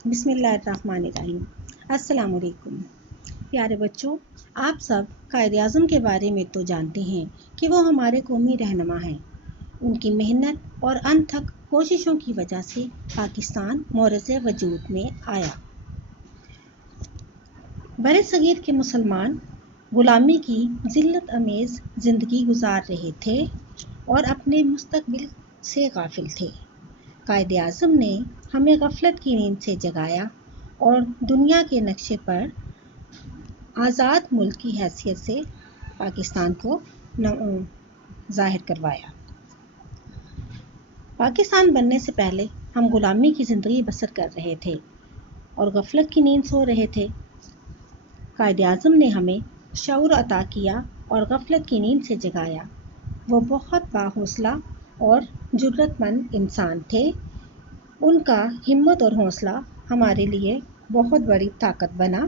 بسم اللہ الرحمن الرحیم۔ السلام علیکم پیارے بچوں، آپ سب قائد اعظم کے بارے میں تو جانتے ہیں کہ وہ ہمارے قومی رہنما ہیں۔ ان کی محنت اور انتھک کوششوں کی وجہ سے پاکستان معرض وجود میں آیا۔ بر صغیر کے مسلمان غلامی کی ذلت امیز زندگی گزار رہے تھے اور اپنے مستقبل سے غافل تھے۔ قائد اعظم نے ہمیں غفلت کی نیند سے جگایا اور دنیا کے نقشے پر آزاد ملک کی حیثیت سے پاکستان کو ظاہر کروایا۔ پاکستان بننے سے پہلے ہم غلامی کی زندگی بسر کر رہے تھے اور غفلت کی نیند سو رہے تھے۔ قائد اعظم نے ہمیں شعور عطا کیا اور غفلت کی نیند سے جگایا۔ وہ بہت باحوصلہ اور جرأت مند انسان تھے۔ ان کا ہمت اور حوصلہ ہمارے لیے بہت بڑی طاقت بنا۔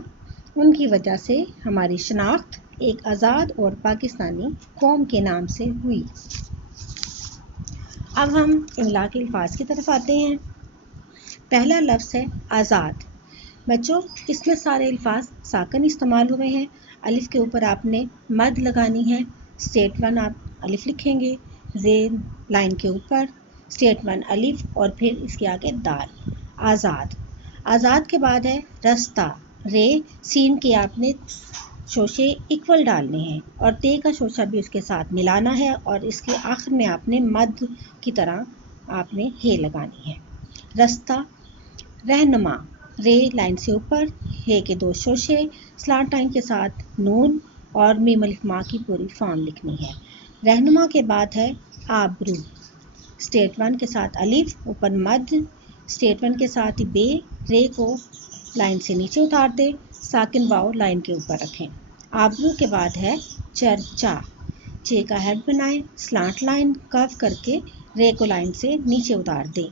ان کی وجہ سے ہماری شناخت ایک آزاد اور پاکستانی قوم کے نام سے ہوئی۔ اب ہم املا کے الفاظ کی طرف آتے ہیں۔ پہلا لفظ ہے آزاد۔ بچوں، اس میں سارے الفاظ ساکن استعمال ہوئے ہیں۔ الف کے اوپر آپ نے مد لگانی ہے۔ اسٹیٹ 1 آپ الف لکھیں گے، زیر لائن کے اوپر اسٹیٹ 1 الف اور پھر اس کے آگے دال۔ آزاد۔ آزاد کے بعد ہے رستہ۔ رے سین کے آپ نے شوشے ایکول ڈالنے ہیں اور تے کا شوشہ بھی اس کے ساتھ ملانا ہے اور اس کے آخر میں آپ نے مد کی طرح آپ نے ہے لگانی ہے۔ رستہ۔ رہنما۔ رے لائن سے اوپر، ہے کے 2 شوشے، سلانٹ لائن کے ساتھ نون اور میم الف ماں کی پوری فارم لکھنی ہے۔ رہنما کے بعد ہے آبرو۔ اسٹیٹ 1 کے ساتھ الف، اوپر مد، اسٹیٹ 1 کے ساتھ ہی بے، رے کو لائن سے نیچے اتار دے، ساکن واؤ لائن کے اوپر رکھیں۔ آبرو کے بعد ہے چرچا۔ چے کا ہیڈ بنائیں، سلانٹ لائن کرو کر کے رے کو لائن سے نیچے اتار دیں،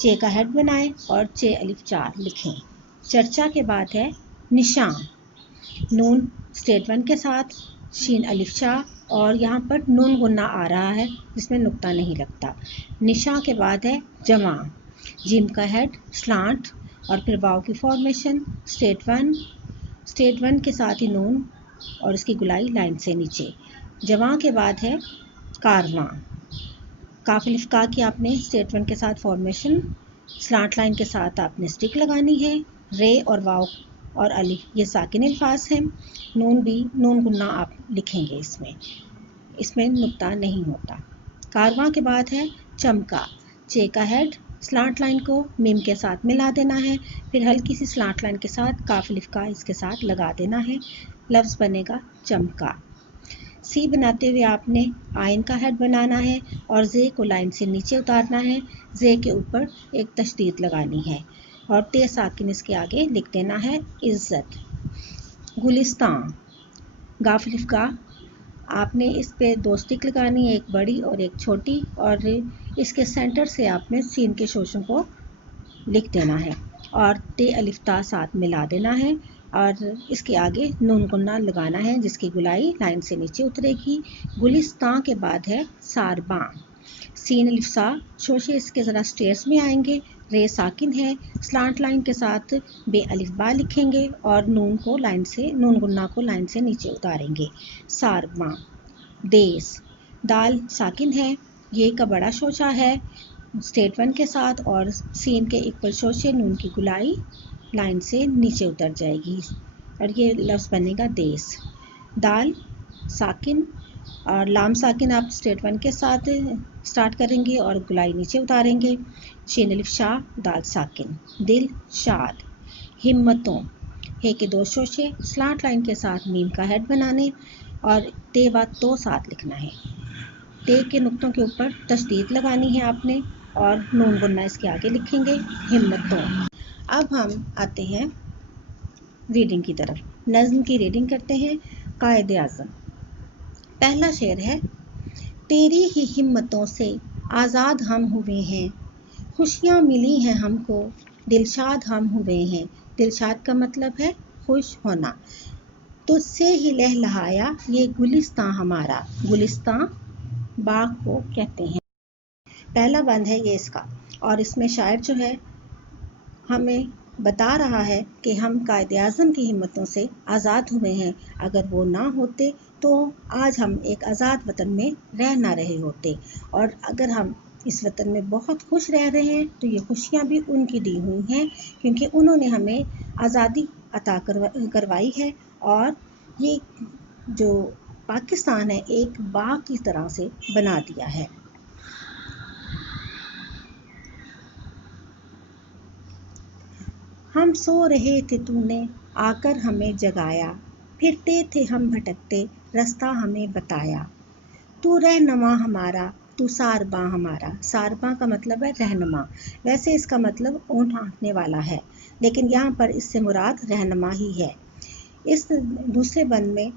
چے کا ہیڈ بنائیں اور چے الف 4 لکھیں۔ چرچا کے بعد ہے نشان۔ نون اسٹیٹ 1 کے ساتھ، شین الف شاہ اور یہاں پر نون غنہ آ رہا ہے جس میں نقطہ نہیں لگتا۔ نشان کے بعد ہے جمع۔ جیم کا ہیڈ، سلانٹ اور پھر واؤ کی فارمیشن، اسٹیٹ 1 کے ساتھ ہی نون اور اس کی گلائی لائن سے نیچے۔ جمع کے بعد ہے کارواں۔ کاف الف کا کی آپ نے اسٹیٹ 1 کے ساتھ فارمیشن، سلانٹ لائن کے ساتھ آپ نے اسٹک لگانی ہے۔ رے اور واؤ اور الف یہ ساکن الفاظ ہیں۔ نون بھی نون غنہ آپ لکھیں گے، اس میں نقطہ نہیں ہوتا۔ کارواں کے بعد ہے چمکا۔ چے کا ہیڈ، سلانٹ لائن کو میم کے ساتھ ملا دینا ہے، پھر ہلکی سی سلانٹ لائن کے ساتھ کاف الف کا اس کے ساتھ لگا دینا ہے، لفظ بنے گا چمکا۔ سی بناتے ہوئے آپ نے آئن کا ہیڈ بنانا ہے اور زے کو لائن سے نیچے اتارنا ہے، زے کے اوپر ایک تشدید لگانی ہے اور تے ساکن اس کے آگے لکھ دینا ہے عزت۔ گلستان۔ گاف الف کا آپ نے اس پہ 2 اسٹک لگانی ہے، ایک بڑی اور ایک چھوٹی، اور اس کے سینٹر سے آپ نے سین کے شوشوں کو لکھ دینا ہے اور تے الف تا ساتھ ملا دینا ہے اور اس کے آگے نون غنہ لگانا ہے جس کی گلائی لائن سے نیچے اترے گی۔ گلستان کے بعد ہے سارباں۔ سین الف سا شوشے اس کے ذرا سٹیئرز میں آئیں گے، رے ساکن ہے، سلانٹ لائن کے ساتھ بے الف با لکھیں گے اور نون غنہ کو لائن سے نیچے اتاریں گے۔ سارباں۔ دیس۔ دال ساکن ہے، یہ کا بڑا شوشہ ہے اسٹیٹ 1 کے ساتھ اور سین کے ایکول شوشے، نون کی گلائی لائن سے نیچے اتر جائے گی اور یہ لفظ بنے گا دیس۔ دال ساکن اور لام ساکن آپ اسٹیٹ 1 کے ساتھ اسٹارٹ کریں گے اور گلائی نیچے اتاریں گے۔ شین الف شاہ، دال ساکن۔ دل شاد۔ ہمتوں۔ ہے کے 2 شوشے، سلانٹ لائن کے ساتھ میم کا ہیڈ بنانے اور تے و تو ساتھ لکھنا ہے، تے کے نقطوں کے اوپر تشدید لگانی ہے آپ نے اور نون غنہ اس کے آگے لکھیں گے، ہمتوں۔ اب ہم آتے ہیں ریڈنگ کی طرف۔ نظم کی ریڈنگ کرتے ہیں۔ قائد اعظم۔ پہلا شعر ہے، تیری ہی ہمتوں سے آزاد ہم ہوئے ہیں، خوشیاں ملی ہیں ہم کو، دلشاد ہم ہوئے ہیں۔ دلشاد کا مطلب ہے خوش ہونا۔ تجھ سے ہی لہلہایا یہ گلستاں ہمارا، گلستاں باغ کو کہتے ہیں۔ پہلا بند ہے یہ اس کا، اور اس میں شاعر جو ہے ہمیں بتا رہا ہے کہ ہم قائد اعظم کی ہمتوں سے آزاد ہوئے ہیں، اگر وہ نہ ہوتے تو آج ہم ایک آزاد وطن میں رہ نہ رہے ہوتے، اور اگر ہم اس وطن میں بہت خوش رہ رہے ہیں تو یہ خوشیاں بھی ان کی دی ہوئی ہیں، کیونکہ انہوں نے ہمیں آزادی عطا کروائی ہے، اور یہ جو پاکستان ہے ایک باغ کی طرح سے بنا دیا ہے۔ ہم سو رہے تھے تو نے آ کر ہمیں جگایا، پھرتے تھے ہم بھٹکتے رستہ ہمیں بتایا، تو رہنما ہمارا تو سارباں ہمارا۔ سارباں کا مطلب ہے رہنما، ویسے اس کا مطلب اونٹ ہانکنے والا ہے، لیکن یہاں پر اس سے مراد رہنما ہی ہے۔ اس دوسرے بند میں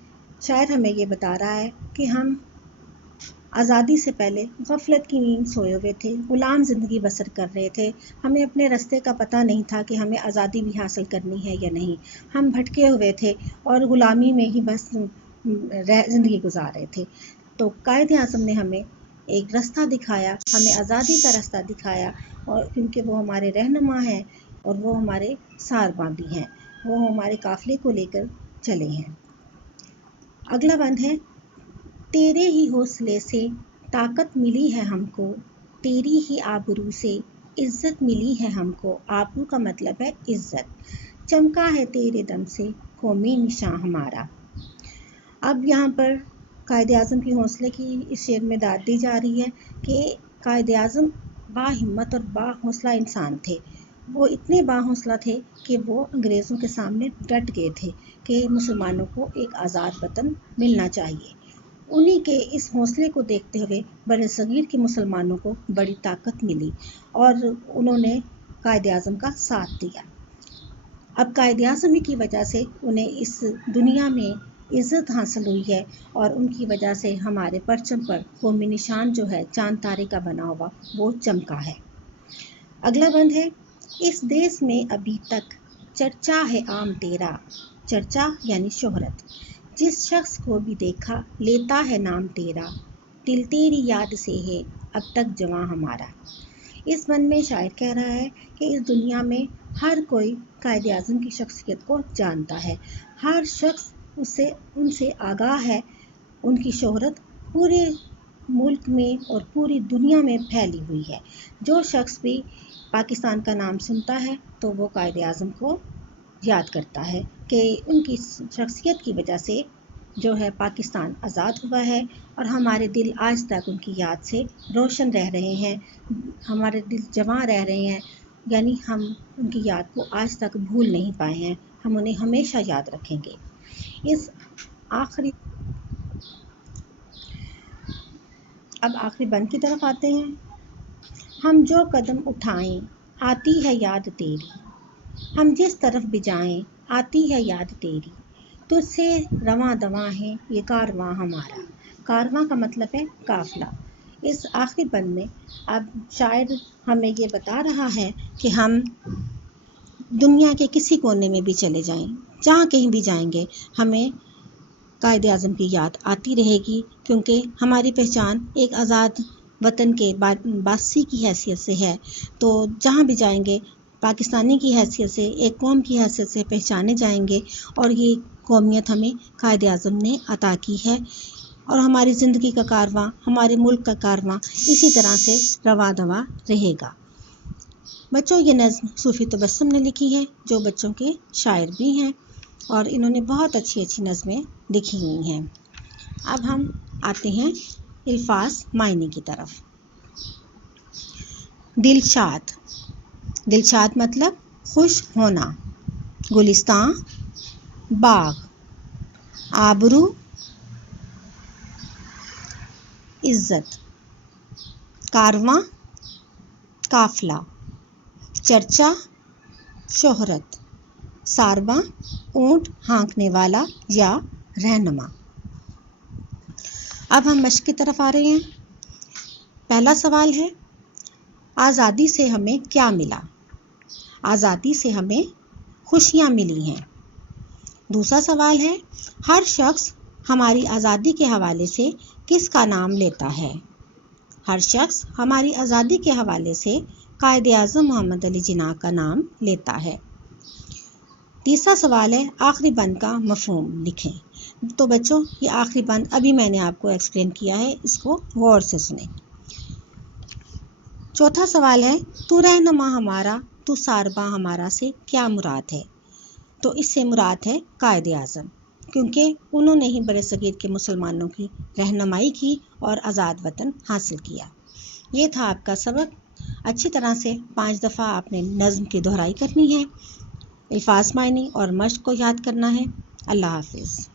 شاعر ہمیں یہ بتا رہا ہے کہ ہم آزادی سے پہلے غفلت کی نیند سوئے ہوئے تھے، غلام زندگی بسر کر رہے تھے، ہمیں اپنے راستے کا پتہ نہیں تھا کہ ہمیں آزادی بھی حاصل کرنی ہے یا نہیں، ہم بھٹکے ہوئے تھے اور غلامی میں ہی بس زندگی گزار رہے تھے۔ تو قائد اعظم نے ہمیں ایک راستہ دکھایا، ہمیں آزادی کا راستہ دکھایا، اور کیونکہ وہ ہمارے رہنما ہیں اور وہ ہمارے سارباں بھی ہیں، وہ ہمارے قافلے کو لے کر چلے ہیں۔ اگلا بند ہے، تیرے ہی حوصلے سے طاقت ملی ہے ہم کو، تیری ہی آبرو سے عزت ملی ہے ہم کو۔ آبرو کا مطلب ہے عزت، چمکا ہے تیرے دم سے قومی نشاں ہمارا۔ اب یہاں پر قائد اعظم کی حوصلے کی اس شعر میں داد دی جا رہی ہے کہ قائد اعظم با ہمت اور با حوصلہ انسان تھے، وہ اتنے با حوصلہ تھے کہ وہ انگریزوں کے سامنے ڈٹ گئے تھے کہ مسلمانوں کو ایک آزاد وطن ملنا چاہیے۔ انہی کے اس حوصلے کو دیکھتے ہوئے بر صغیر کے مسلمانوں کو بڑی طاقت ملی اور انہوں نے قائد اعظم کا ساتھ دیا۔ اب قائد اعظم کی وجہ سے انہیں اس دنیا میں عزت حاصل ہوئی ہے، اور ان کی وجہ سے ہمارے پرچم پر قومی نشان جو ہے چاند تارے کا بنا ہوا وہ چمکا ہے۔ اگلا بند ہے، اس دیس میں ابھی تک چرچا ہے عام تیرا۔ چرچا یعنی شہرت، جس شخص کو بھی دیکھا لیتا ہے نام تیرا، دل تیری یاد سے ہے اب تک جواں ہمارا۔ اس بند میں شاعر کہہ رہا ہے کہ اس دنیا میں ہر کوئی قائد اعظم کی شخصیت کو جانتا ہے، ہر شخص ان سے آگاہ ہے، ان کی شہرت پورے ملک میں اور پوری دنیا میں پھیلی ہوئی ہے۔ جو شخص بھی پاکستان کا نام سنتا ہے تو وہ قائد اعظم کو یاد کرتا ہے کہ ان کی شخصیت کی وجہ سے جو ہے پاکستان آزاد ہوا ہے، اور ہمارے دل آج تک ان کی یاد سے روشن رہ رہے ہیں، ہمارے دل جواں رہ رہے ہیں، یعنی ہم ان کی یاد کو آج تک بھول نہیں پائے ہیں، ہم انہیں ہمیشہ یاد رکھیں گے۔ اب آخری بند کی طرف آتے ہیں، ہم جو قدم اٹھائیں آتی ہے یاد تیری، ہم جس طرف بھی جائیں آتی ہے یاد تیری، تجھ سے رواں دواں ہے یہ کارواں ہمارا۔ کارواں کا مطلب ہے قافلہ۔ اس آخری بند میں اب شاعر ہمیں یہ بتا رہا ہے کہ ہم دنیا کے کسی کونے میں بھی چلے جائیں، جہاں کہیں بھی جائیں گے، ہمیں قائد اعظم کی یاد آتی رہے گی، کیونکہ ہماری پہچان ایک آزاد وطن کے باسی کی حیثیت سے ہے، تو جہاں بھی جائیں گے پاکستانی کی حیثیت سے، ایک قوم کی حیثیت سے پہچانے جائیں گے، اور یہ قومیت ہمیں قائد اعظم نے عطا کی ہے، اور ہماری زندگی کا کارواں، ہمارے ملک کا کارواں اسی طرح سے رواں دواں رہے گا۔ بچوں، یہ نظم صوفی تبسم نے لکھی ہے، جو بچوں کے شاعر بھی ہیں، اور انہوں نے بہت اچھی اچھی نظمیں لکھی ہوئی ہیں۔ اب ہم آتے ہیں الفاظ معنی کی طرف۔ دلشاد، دلشاد مطلب خوش ہونا۔ گلستان، باغ۔ آبرو، عزت۔ کارواں، قافلہ۔ چرچا، شہرت۔ سارباں، اونٹ ہانکنے والا یا رہنما۔ اب ہم مشق کی طرف آ رہے ہیں۔ پہلا سوال ہے، آزادی سے ہمیں کیا ملا؟ آزادی سے ہمیں خوشیاں ملی ہیں۔ دوسرا سوال ہے، ہر شخص ہماری آزادی کے حوالے سے کس کا نام لیتا ہے؟ ہر شخص ہماری آزادی کے حوالے سے قائد اعظم محمد علی جناح کا نام لیتا ہے۔ تیسرا سوال ہے آخری بند کا مفہوم لکھیں۔ تو بچوں یہ آخری بند ابھی میں نے آپ کو ایکسپلین کیا ہے، اس کو غور سے سنیں۔ چوتھا سوال ہے تو رہنما ہمارا تو سارباں ہمارا سے کیا مراد ہے؟ تو اس سے مراد ہے قائد اعظم، کیونکہ انہوں نے ہی برِ صغیر کے مسلمانوں کی رہنمائی کی اور آزاد وطن حاصل کیا۔ یہ تھا آپ کا سبق۔ اچھی طرح سے 5 دفعہ آپ نے نظم کی دہرائی کرنی ہے، الفاظ معنی اور مشق کو یاد کرنا ہے۔ اللہ حافظ۔